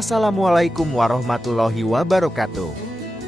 Assalamualaikum warahmatullahi wabarakatuh.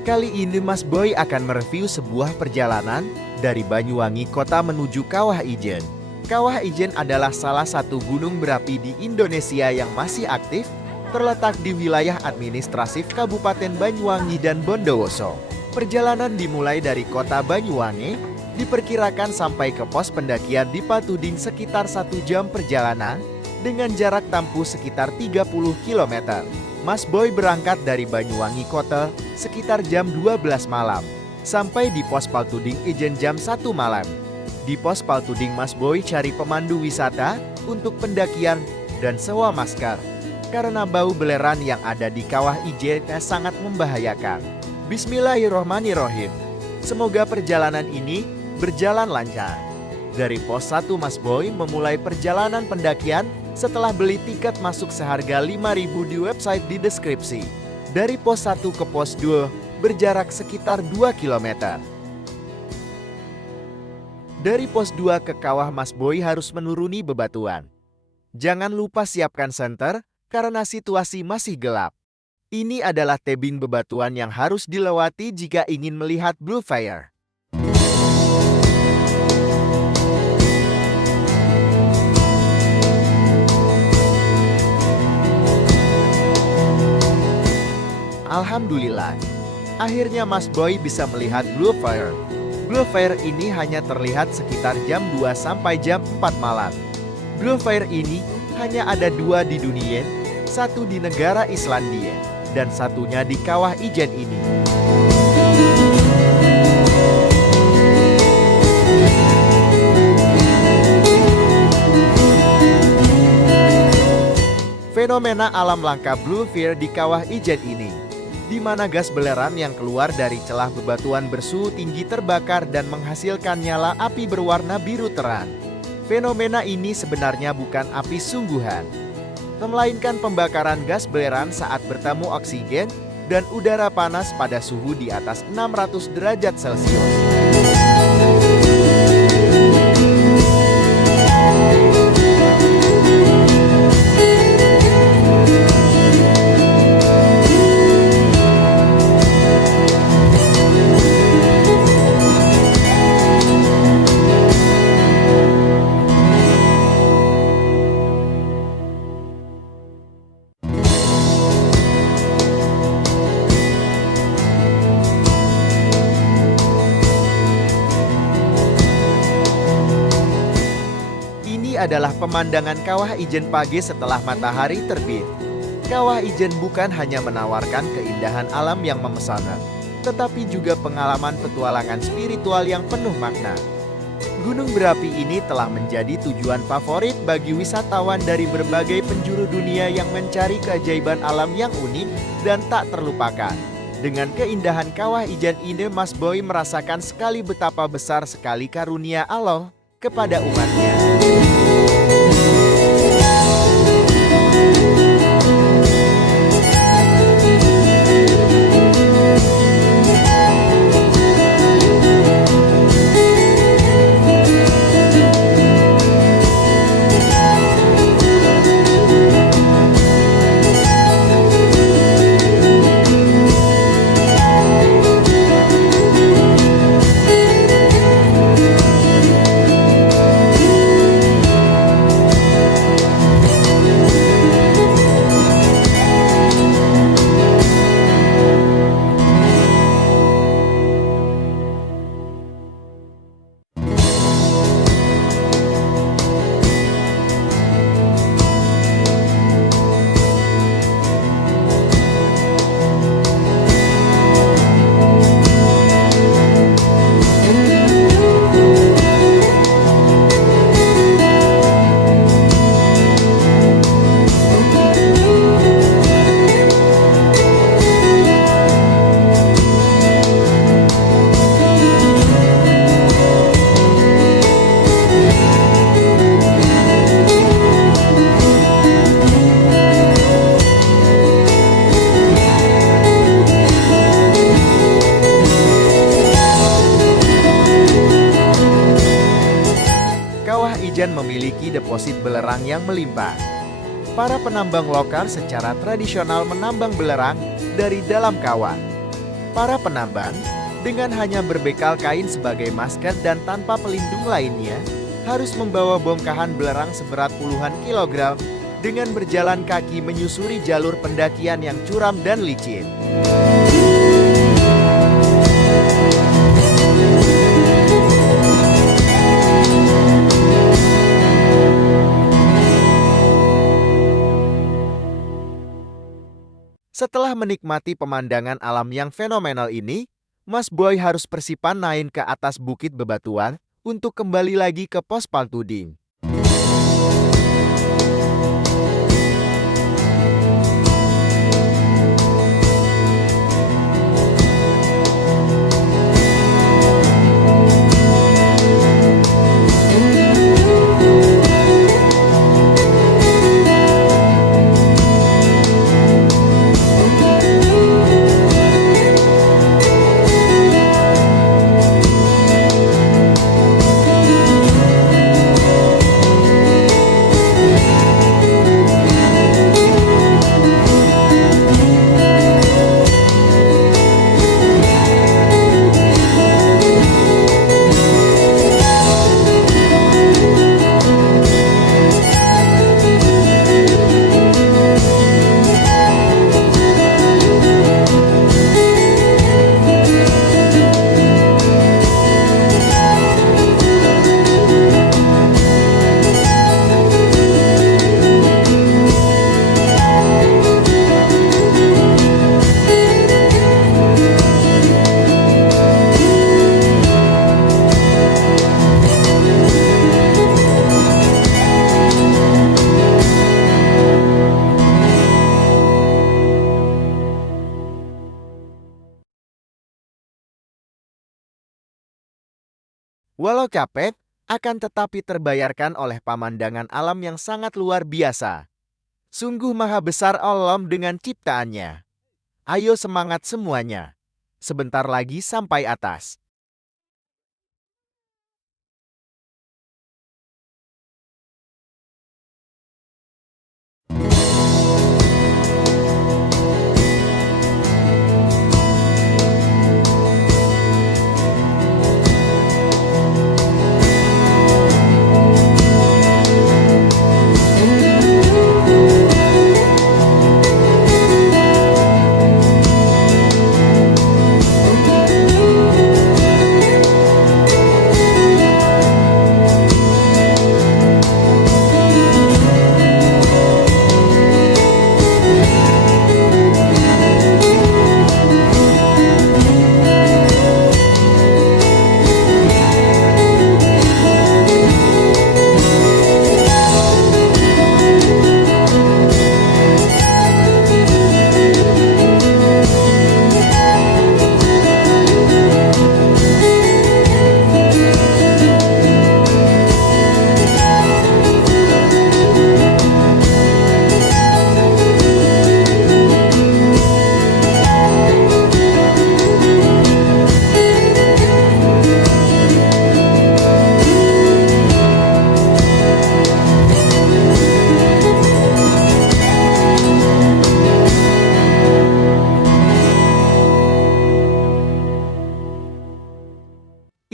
Kali ini Mas Boy akan mereview sebuah perjalanan dari Banyuwangi Kota menuju Kawah Ijen. Kawah Ijen adalah salah satu gunung berapi di Indonesia yang masih aktif, terletak di wilayah administratif Kabupaten Banyuwangi dan Bondowoso. Perjalanan dimulai dari kota Banyuwangi, diperkirakan sampai ke pos pendakian di Patuding sekitar 1 jam perjalanan, dengan jarak tempuh sekitar 30 km. Mas Boy berangkat dari Banyuwangi Kota sekitar jam 12 malam, sampai di pos Patuding Ijen jam 1 malam. Di pos Patuding Mas Boy cari pemandu wisata untuk pendakian dan sewa masker, karena bau belerang yang ada di Kawah Ijen sangat membahayakan. Bismillahirrohmanirrohim. Semoga perjalanan ini berjalan lancar. Dari pos 1 Mas Boy memulai perjalanan pendakian setelah beli tiket masuk seharga 5.000 di website di deskripsi. Dari pos 1 ke pos 2 berjarak sekitar 2 km. Dari pos 2 ke kawah Mas Boy harus menuruni bebatuan. Jangan lupa siapkan senter karena situasi masih gelap. Ini adalah tebing bebatuan yang harus dilewati jika ingin melihat Blue Fire. Alhamdulillah, akhirnya Mas Boy bisa melihat Blue Fire. Blue Fire ini hanya terlihat sekitar jam 2 sampai jam 4 malam. Blue Fire ini hanya ada 2 di dunia, satu di negara Islandia, dan satunya di Kawah Ijen ini. Fenomena alam langka Blue Fire di Kawah Ijen ini, di mana gas belerang yang keluar dari celah bebatuan bersuhu tinggi terbakar dan menghasilkan nyala api berwarna biru terang. Fenomena ini sebenarnya bukan api sungguhan, melainkan pembakaran gas belerang saat bertemu oksigen dan udara panas pada suhu di atas 600 derajat Celcius. Adalah pemandangan Kawah Ijen pagi setelah matahari terbit. Kawah Ijen bukan hanya menawarkan keindahan alam yang memesona, tetapi juga pengalaman petualangan spiritual yang penuh makna. Gunung berapi ini telah menjadi tujuan favorit bagi wisatawan dari berbagai penjuru dunia yang mencari keajaiban alam yang unik dan tak terlupakan. Dengan keindahan Kawah Ijen ini, Mas Boy merasakan sekali betapa besar sekali karunia Allah kepada umatnya. Ijen memiliki deposit belerang yang melimpah. Para penambang lokal secara tradisional menambang belerang dari dalam kawah. Para penambang, dengan hanya berbekal kain sebagai masker dan tanpa pelindung lainnya, harus membawa bongkahan belerang seberat puluhan kilogram dengan berjalan kaki menyusuri jalur pendakian yang curam dan licin. Setelah menikmati pemandangan alam yang fenomenal ini, Mas Boy harus persipan naik ke atas bukit bebatuan untuk kembali lagi ke pos Paltuding. Walau capek, akan tetapi terbayarkan oleh pemandangan alam yang sangat luar biasa. Sungguh maha besar alam dengan ciptaannya. Ayo semangat semuanya. Sebentar lagi sampai atas.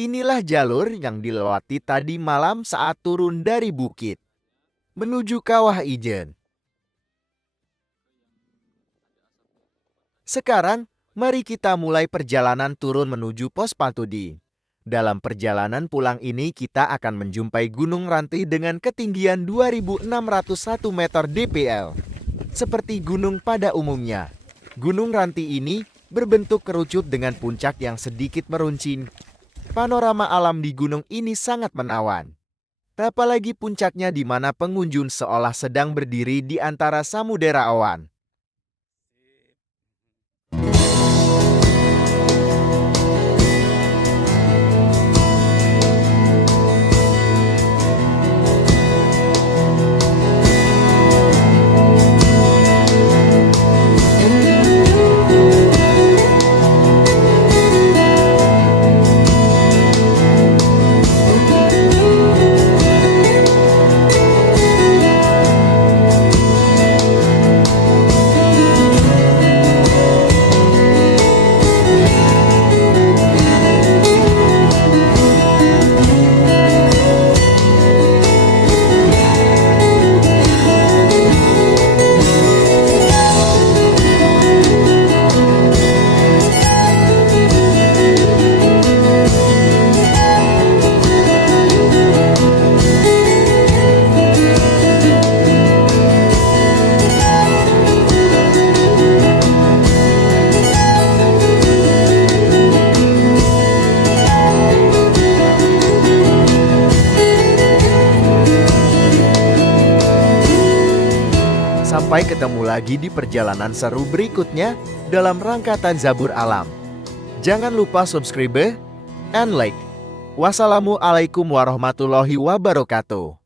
Inilah jalur yang dilewati tadi malam saat turun dari bukit menuju Kawah Ijen. Sekarang, mari kita mulai perjalanan turun menuju pos Paltuding. Dalam perjalanan pulang ini kita akan menjumpai Gunung Rantih dengan ketinggian 2.601 meter DPL. Seperti gunung pada umumnya, Gunung Rantih ini berbentuk kerucut dengan puncak yang sedikit meruncing. Panorama alam di gunung ini sangat menawan. Apalagi puncaknya di mana pengunjung seolah sedang berdiri di antara samudera awan. Sampai ketemu lagi di perjalanan seru berikutnya dalam rangka Tanzabur Alam. Jangan lupa subscribe and like. Wassalamualaikum warahmatullahi wabarakatuh.